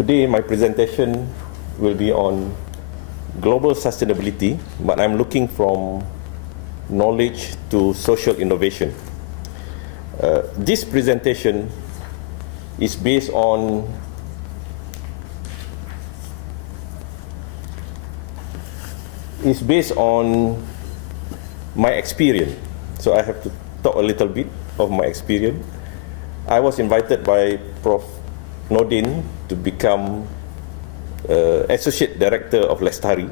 Today my presentation will be on global sustainability, but I'm looking from knowledge to social innovation. This presentation is based on my experience. So I have to talk a little bit of my experience. I was invited by Prof. Nordin to become Associate Director of Lestari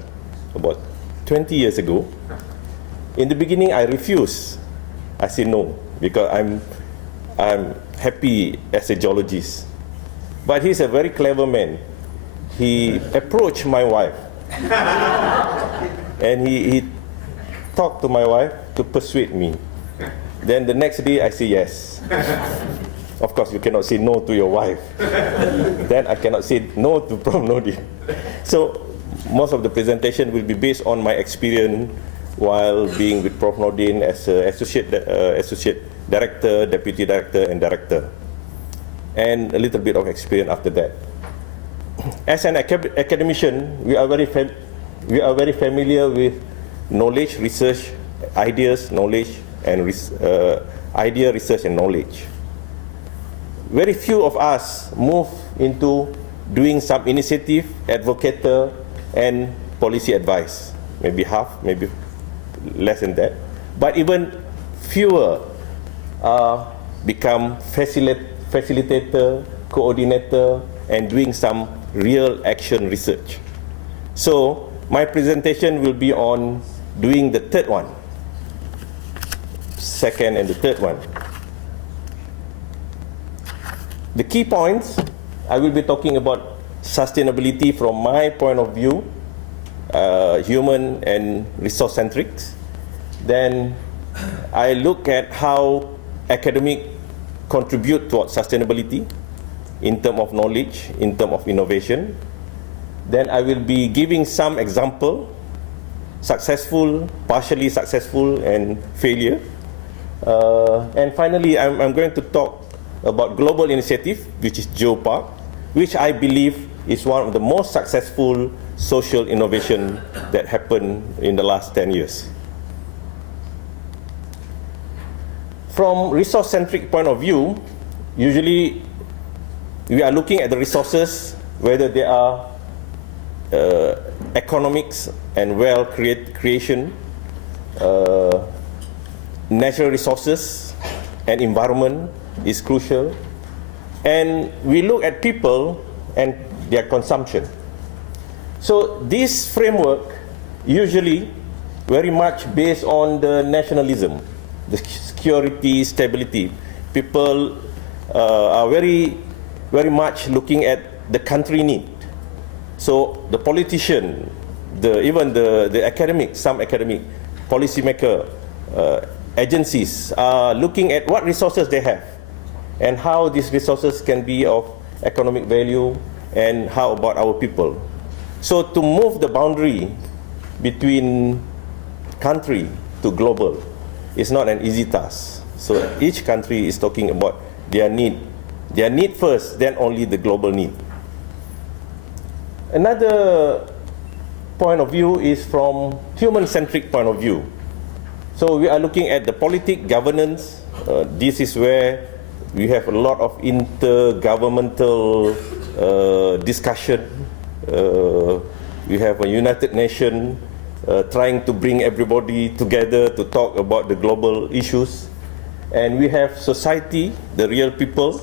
about 20 years ago. In the beginning, I refused. I said no, because I'm happy as a geologist. But he's a very clever man. He approached my wife, and he talked to my wife to persuade me. Then the next day, I say yes. Of course, you cannot say no to your wife. Then I cannot say no to Prof. Nordin. So most of the presentation will be based on my experience while being with Prof. Nordin as associate director, deputy director, and director, and a little bit of experience after that. As an academician, we are very familiar with knowledge, research, ideas, knowledge, and idea, research, and knowledge. Very few of us move into doing some initiative, advocator, and policy advice. Maybe half, maybe less than that. But even fewer become facilitator, coordinator, and doing some real action research. So my presentation will be on doing the third one, second and the third one. The key points, I will be talking about sustainability from my point of view, human and resource-centric. Then I look at how academic contribute towards sustainability in terms of knowledge, in terms of innovation. Then I will be giving some example, successful, partially successful, and failure. And finally, I'm going to talk about global initiative, which is geoparks, which I believe is one of the most successful social innovation that happened in the last 10 years. From resource-centric point of view, usually we are looking at the resources, whether they are economics and wealth creation, natural resources and environment is crucial, and we look at people and their consumption. So this framework usually very much based on the nationalism, the security, stability. People are very much looking at the country need. So the politician, even the academic, some academic, policymaker, agencies are looking at what resources they have and how these resources can be of economic value, and how about our people. So to move the boundary between country to global is not an easy task. So each country is talking about their need first, then only the global need. Another point of view is from human-centric point of view. So we are looking at the politics, governance. This is where we have a lot of intergovernmental discussion. We have a United Nations trying to bring everybody together to talk about the global issues. And we have society, the real people.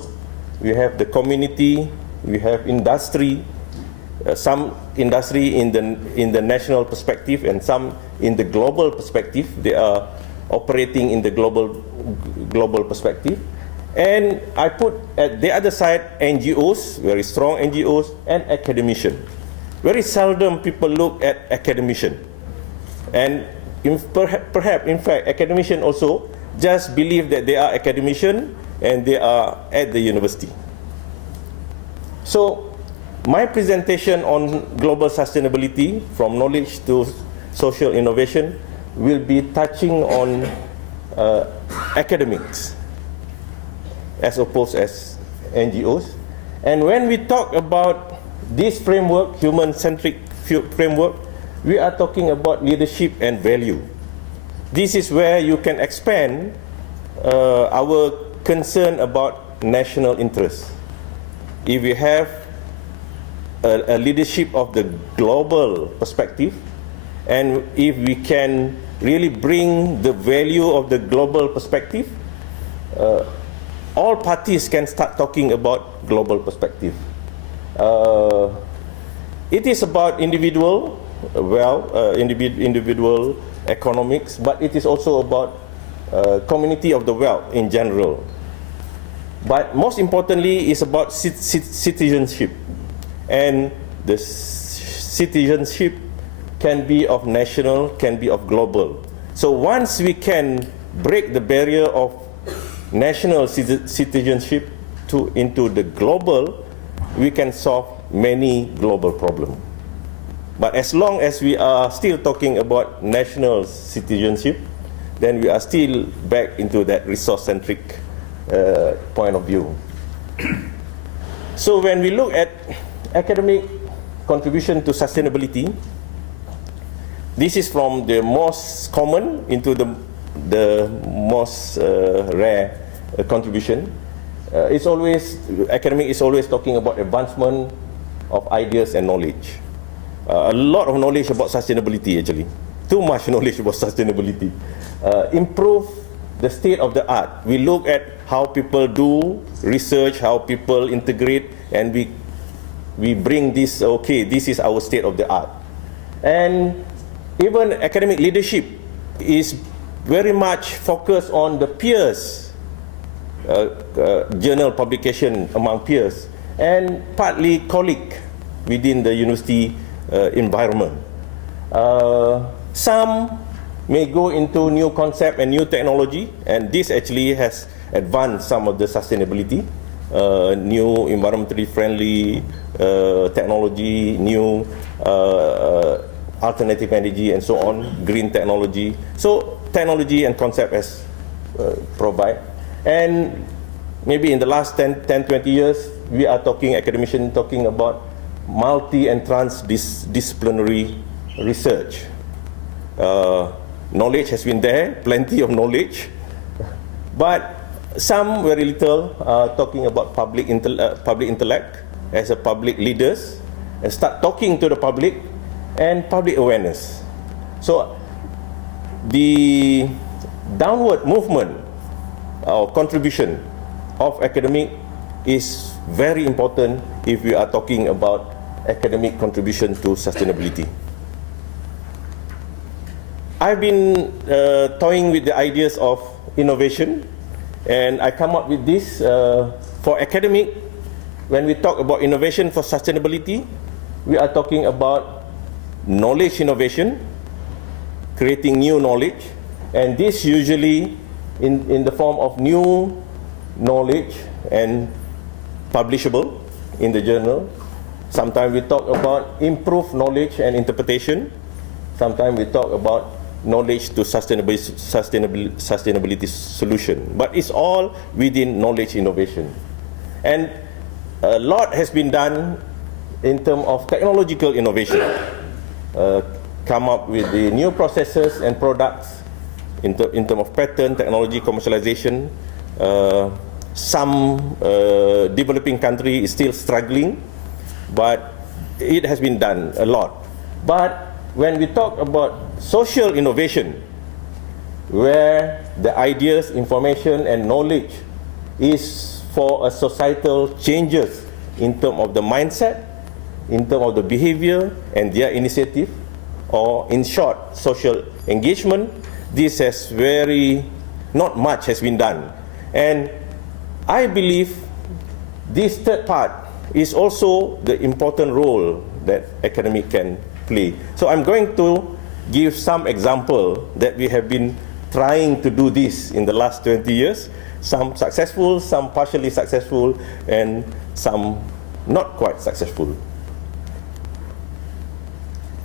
We have the community. We have industry. Some industry in the national perspective, and some in the global perspective. They are operating in the global perspective. And I put at the other side NGOs, very strong NGOs, and academician. Very seldom people look at academician. And perhaps, in fact, academician also just believe that they are academician and they are at the university. So my presentation on global sustainability, from knowledge to social innovation, will be touching on academics as opposed as NGOs. And when we talk about this framework, human-centric framework, we are talking about leadership and value. This is where you can expand our concern about national interests. If we have a leadership of the global perspective, and if we can really bring the value of the global perspective, all parties can start talking about global perspective. It is about individual individual economics, but it is also about community of the wealth in general. But most importantly, it's about citizenship, and the citizenship can be of national, can be of global. So once we can break the barrier of national citizenship into the global, we can solve many global problems. But as long as we are still talking about national citizenship, then we are still back into that resource-centric point of view. So when we look at academic contribution to sustainability, this is from the most common into the most rare contribution. It's always, academic is always talking about advancement of ideas and knowledge. A lot of knowledge about sustainability, actually. Too much knowledge about sustainability. Improve the state of the art. We look at how people do research, how people integrate, and we bring this, okay, this is our state of the art. And even academic leadership is very much focused on the peers, journal publication among peers, and partly colleague within the university environment. Some may go into new concept and new technology, and this actually has advanced some of the sustainability, new environmentally friendly technology, new alternative energy and so on, green technology. So technology and concept has provide. And maybe in the last 10-20 years, we are talking, academicians talking about multi and transdisciplinary research. Knowledge has been there, plenty of knowledge, but some very little talking about public intellect as a public leaders, and start talking to the public and public awareness. So the downward movement or contribution of academic is very important if we are talking about academic contribution to sustainability. I've been toying with the ideas of innovation, and I come up with this for academic. When we talk about innovation for sustainability, we are talking about knowledge innovation, creating new knowledge, and this usually in the form of new knowledge and publishable in the journal. Sometimes we talk about improved knowledge and interpretation. Sometimes we talk about knowledge to sustainability solution. But it's all within knowledge innovation. And a lot has been done in terms of technological innovation. Come up with the new processes and products in terms of patent, technology, commercialization. Some developing country is still struggling, but it has been done a lot. But when we talk about social innovation, where the ideas, information, and knowledge is for a societal changes in terms of the mindset, in terms of the behavior and their initiative, or in short, social engagement, this has not much has been done. And I believe this third part is also the important role that academic can play. So I'm going to give some example that we have been trying to do this in the last 20 years. Some successful, some partially successful, and some not quite successful.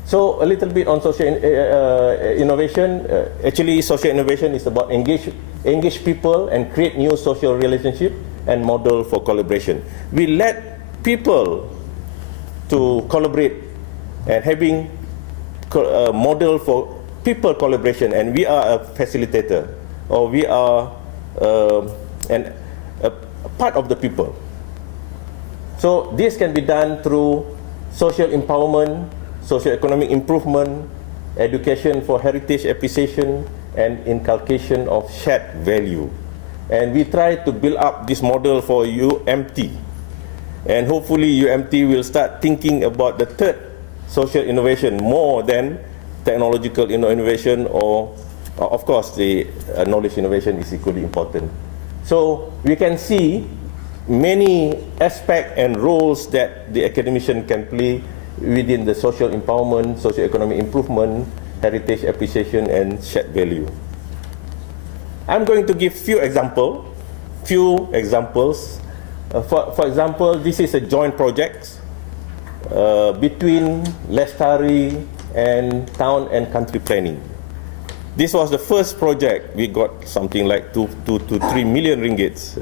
So a little bit on social innovation. Actually, social innovation is about engage people and create new social relationship and model for collaboration. We let people to collaborate and having a model for people collaboration, and we are a facilitator, or we are a part of the people. So this can be done through social empowerment, socio-economic improvement, education for heritage appreciation, and inculcation of shared value. And we try to build up this model for UMT. And hopefully UMT will start thinking about the third social innovation more than technological innovation, or of course the knowledge innovation is equally important. So we can see many aspects and roles that the academician can play within the social empowerment, socio-economic improvement, heritage appreciation, and shared value. I'm going to give few examples. For example, this is a joint project between Lestari and Town and Country Planning. This was the first project. We got something like 2 to 3 million ringgits.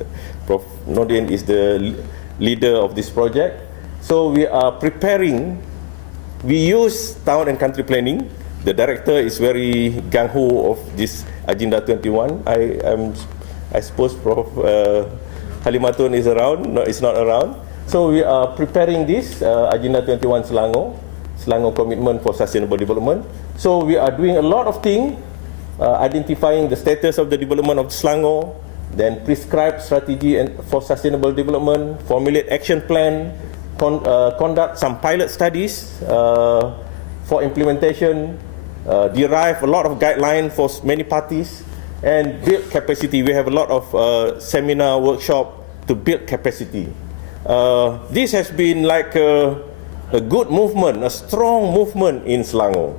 Prof. Nordin is the leader of this project. So we are preparing. We use Town and Country Planning. The director is very gung-ho of this Agenda 21. I suppose Prof. Halimatun is around. No, it's not around. So we are preparing this Agenda 21 Selangor Commitment for Sustainable Development. So we are doing a lot of things, identifying the status of the development of Selangor, then prescribe strategy for sustainable development, formulate action plan, conduct some pilot studies for implementation, derive a lot of guidelines for many parties, and build capacity. We have a lot of seminar, workshop to build capacity. This has been like a good movement, a strong movement in Selangor.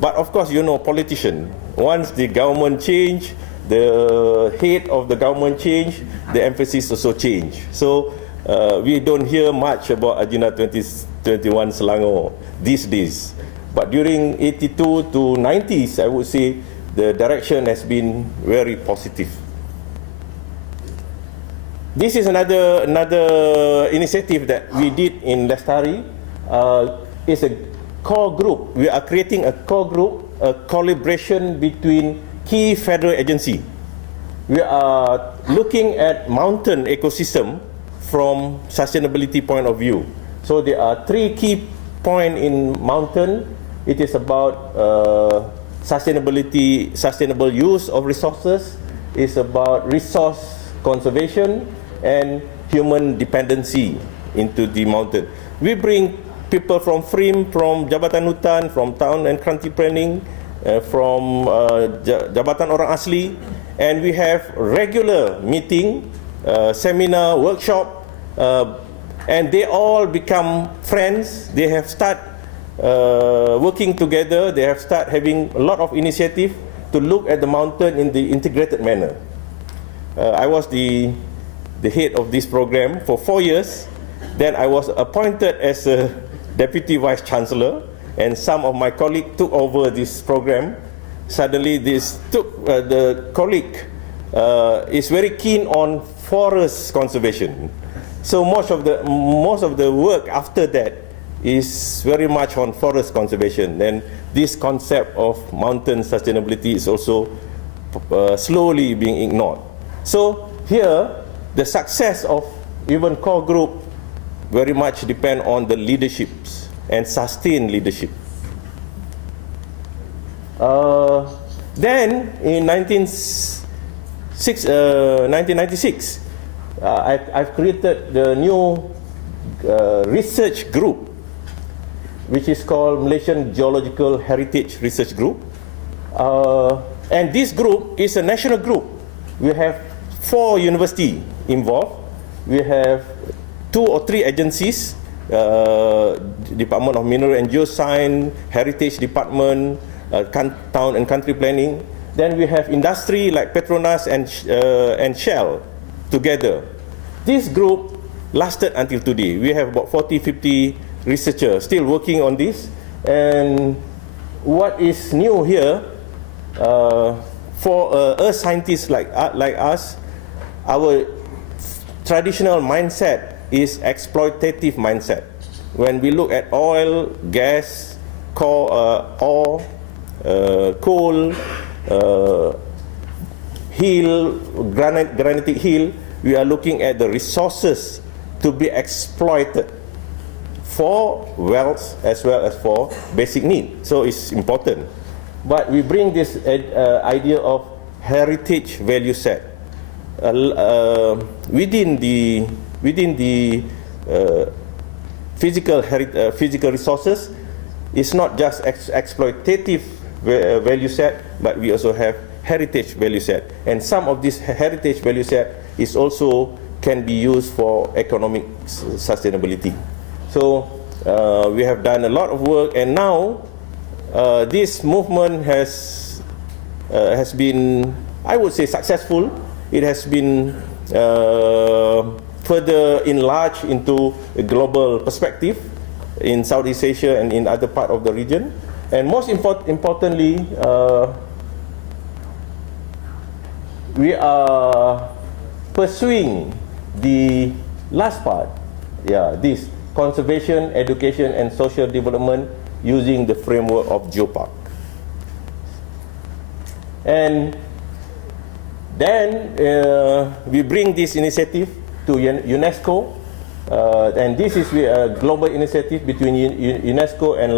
But of course, you know, politician, once the government change, the head of the government change, the emphasis also change. So we don't hear much about Agenda 2021 Selangor these days. But during 82 to 90s, I would say the direction has been very positive. This is another initiative that we did in Lestari. It's a core group. We are creating a core group, a collaboration between key federal agencies. We are looking at mountain ecosystem from sustainability point of view. So there are 3 key points in mountain. It is about sustainability, sustainable use of resources. It's about resource conservation and human dependency into the mountain. We bring people from FRIM, from Jabatan Hutan, from Town and Country Planning, from Jabatan Orang Asli, and we have regular meeting, seminar, workshop, and they all become friends. They have start working together. They have start having a lot of initiative to look at the mountain in the integrated manner. I was the head of this program for 4 years. Then I was appointed as a Deputy Vice Chancellor, and some of my colleagues took over this program. Suddenly, the colleague is very keen on forest conservation. So most of the work after that is very much on forest conservation. And this concept of mountain sustainability is also slowly being ignored. So here, the success of even core group very much depend on the leaderships and sustained leadership. Then in 1996, I've created the new research group, which is called Malaysian Geological Heritage Research Group. And this group is a national group. We have 4 universities involved. We have 2 or 3 agencies, Department of Mineral and Geoscience, Heritage Department, Town and Country Planning. Then we have industry like Petronas and Shell together. This group lasted until today. We have about 40-50 researchers still working on this. And what is new here, for earth scientists like us, our traditional mindset is exploitative mindset. when we look at oil, gas, ore, coal, granitic hill, we are looking at the resources to be exploited for wealth as well as for basic need. So it's important. But we bring this idea of heritage value set within the physical resources. It's not just exploitative value set, but we also have heritage value set. And some of this heritage value set is also can be used for economic sustainability. So we have done a lot of work, and now this movement has been, I would say, successful. It has been further enlarged into a global perspective in Southeast Asia and in other part of the region. And most importantly, we are pursuing the last part, this conservation, education, and social development using the framework of geopark. And then we bring this initiative to UNESCO, and this is a global initiative between UNESCO and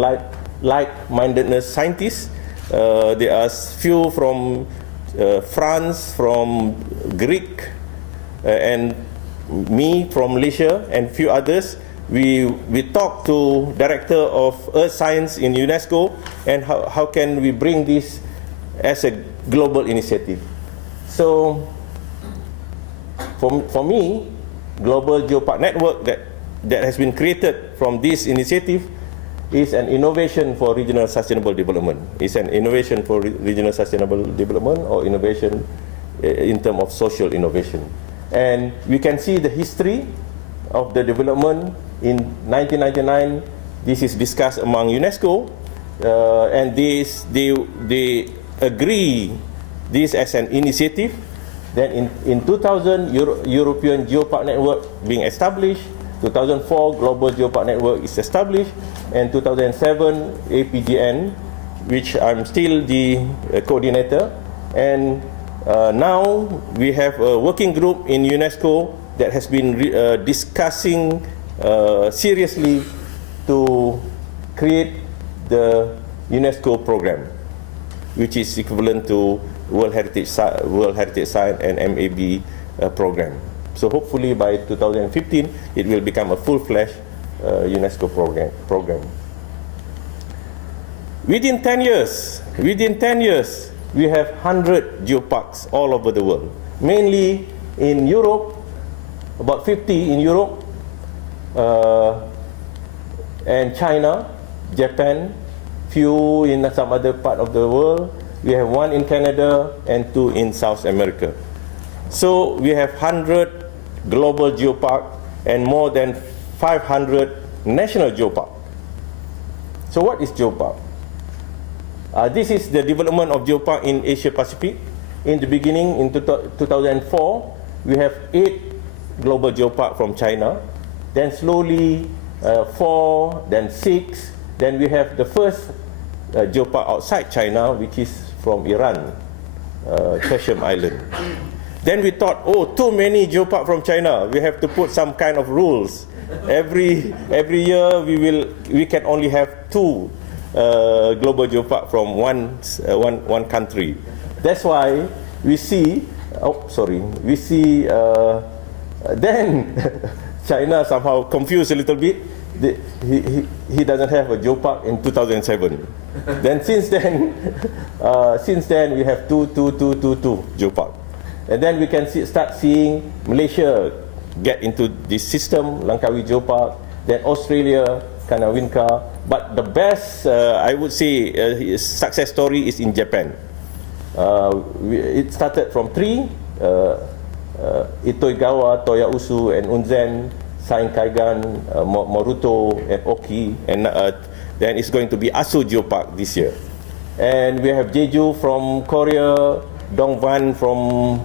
like-mindedness scientists. There are few from France, from Greek, and me from Malaysia, and few others. We talked to Director of Earth Science in UNESCO, and how can we bring this as a global initiative. So for me, Global Geopark Network that has been created from this initiative is an innovation for regional sustainable development. It's an innovation for regional sustainable development, or innovation in terms of social innovation. And we can see the history of the development. In 1999, this is discussed among UNESCO, and they agree this as an initiative. Then in 2000, European Geopark Network being established. 2004, Global Geopark Network is established, and 2007, APGN, which I'm still the coordinator. And now we have a working group in UNESCO that has been discussing seriously to create the UNESCO program, which is equivalent to World Heritage Site and MAB program. So hopefully by 2015, it will become a full-fledged UNESCO program. Within 10 years, we have 100 geoparks all over the world. Mainly in Europe, about 50 in Europe, and China, Japan, few in some other part of the world. We have 1 in Canada and 2 in South America. So we have 100 global geopark and more than 500 national geopark. So what is geopark? This is the development of geopark in Asia Pacific. In the beginning, in 2004, we have 8 global geopark from China. Then slowly 4, then 6. Then we have the first geopark outside China, which is from Iran, Kashim Island. Then we thought, oh, too many geopark from China. We have to put some kind of rules. Every year we can only have 2 global geopark from one country. That's why we see, then China somehow confused a little bit. He doesn't have a geopark in 2007. Then since then we have two geopark. And then we can start seeing Malaysia get into this system, Langkawi Geopark, then Australia, Kanawinka. But the best, I would say, success story is in Japan. It started from 3, Itoigawa, Toyausu, and Unzen, Sainkaigan, Moruto, and Oki, and then it's going to be Asu Geopark this year. And we have Jeju from Korea, Dongvan from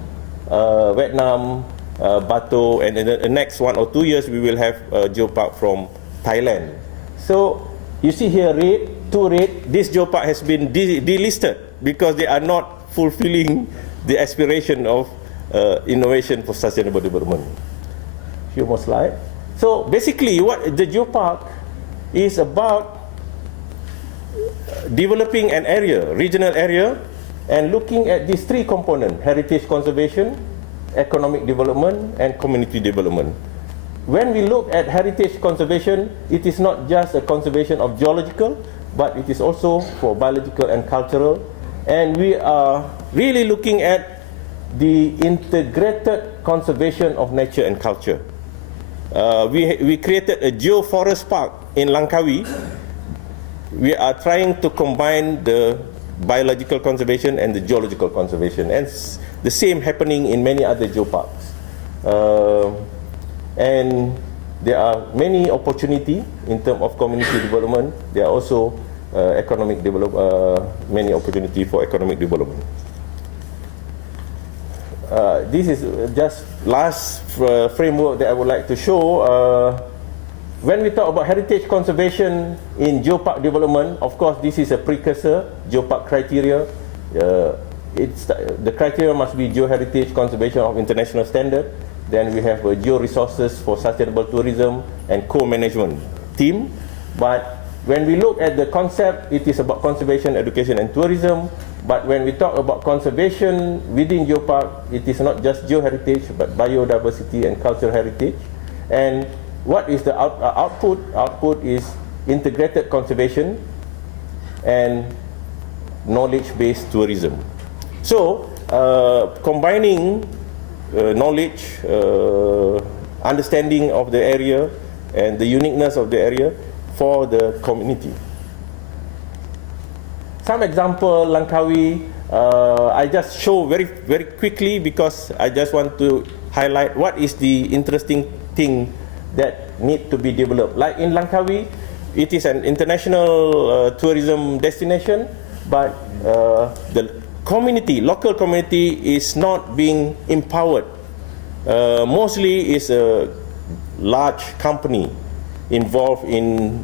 Vietnam, Dato, and in the next 1 or 2 years we will have Geopark from Thailand. So you see here red, 2 red, this geopark has been delisted because they are not fulfilling the aspiration of innovation for sustainable development. Few more slides. So basically what the geopark is about, developing an area, regional area, and looking at these 3 components: heritage conservation, economic development, and community development. When we look at heritage conservation, it is not just a conservation of geological, but it is also for biological and cultural. And we are really looking at the integrated conservation of nature and culture. We created a geoforest park in Langkawi. We are trying to combine the biological conservation and the geological conservation, and the same happening in many other geoparks. And there are many opportunities in terms of community development. There are also many opportunities for economic development. This is just last framework that I would like to show. When we talk about heritage conservation in geopark development, of course this is a precursor, geopark criteria. The criteria must be geoheritage conservation of international standard. Then we have a geo-resources for sustainable tourism and co-management team. But when we look at the concept, it is about conservation, education and tourism. But when we talk about conservation within geopark, it is not just geoheritage, but biodiversity and cultural heritage. And what is the output? Output is integrated conservation and knowledge-based tourism. So, combining knowledge, understanding of the area, and the uniqueness of the area for the community. Some example, Langkawi, I just show very quickly because I just want to highlight what is the interesting thing that need to be developed. Like in Langkawi, it is an international tourism destination, but the community, local community is not being empowered. Mostly is a large company involved in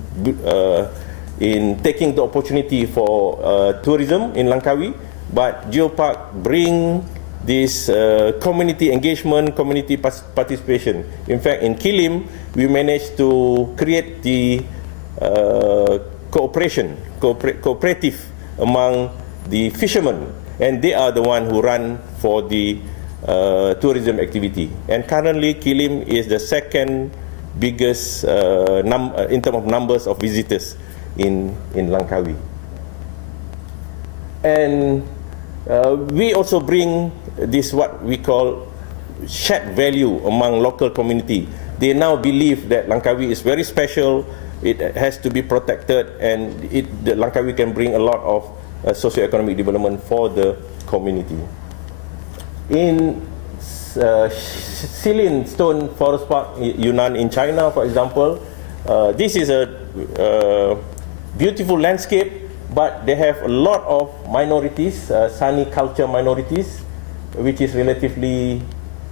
taking the opportunity for tourism in Langkawi, but geopark bring this community engagement, community participation. In fact, in Kilim, we managed to create the cooperative among the fishermen, and they are the one who run for the tourism activity. And currently, Kilim is the second biggest in terms of numbers of visitors in Langkawi. And we also bring this what we call shared value among local community. They now believe that Langkawi is very special, it has to be protected, and the Langkawi can bring a lot of socio-economic development for the community. In Silin Stone Forest Park, Yunnan in China, for example, this is a beautiful landscape, but they have a lot of minorities, Sani culture minorities, which is relatively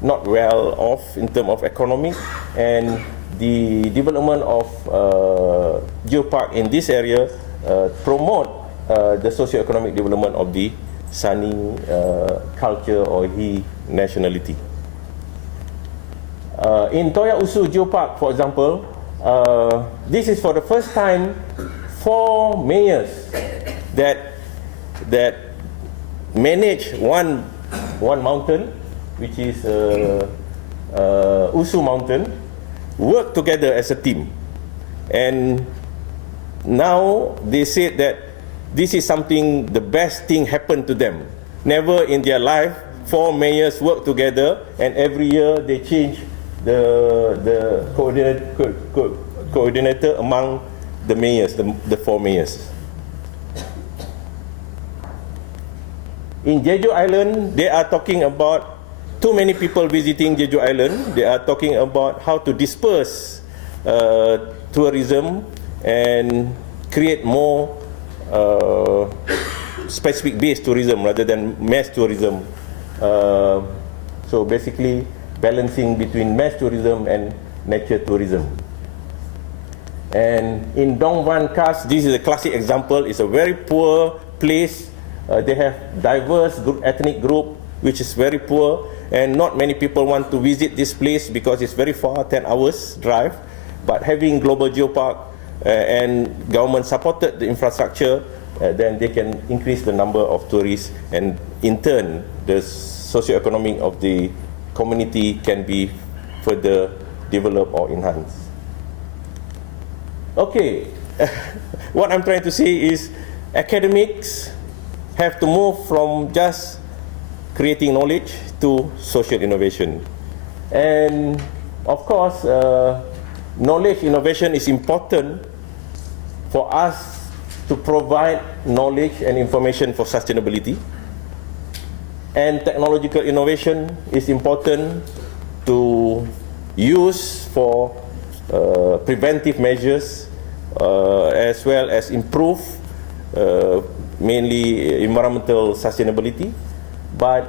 not well off in terms of economic, and the development of geopark in this area promote the socio-economic development of the Sani culture or He nationality. In Toya Usu Geopark, for example, this is for the first time 4 mayors that manage one mountain, which is Usu Mountain, work together as a team. And now they said that this is something, the best thing happened to them. Never in their life 4 mayors work together, and every year they change the coordinator among the mayors, the 4 mayors. In Jeju Island, they are talking about too many people visiting Jeju Island. They are talking about how to disperse tourism and create more specific based tourism rather than mass tourism. So basically balancing between mass tourism and nature tourism. And in Dong Van Kas, this is a classic example. It's a very poor place. They have diverse ethnic group, which is very poor, and not many people want to visit this place because it's very far, 10 hours drive. But having global geopark and government supported the infrastructure, then they can increase the number of tourists, and in turn, the socio-economic of the community can be further developed or enhanced. Okay, what I'm trying to say is academics have to move from just creating knowledge to social innovation. And of course, knowledge innovation is important for us to provide knowledge and information for sustainability. And technological innovation is important to use for preventive measures as well as improve mainly environmental sustainability. But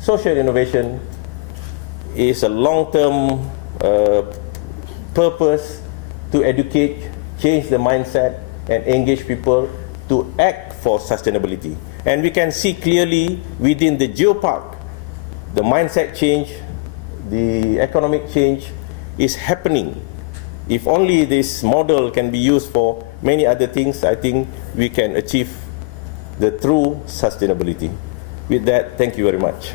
social innovation is a long-term purpose to educate, change the mindset, and engage people to act for sustainability. And we can see clearly within the geopark, the mindset change, the economic change is happening. If only this model can be used for many other things, I think we can achieve the true sustainability. With that, thank you very much.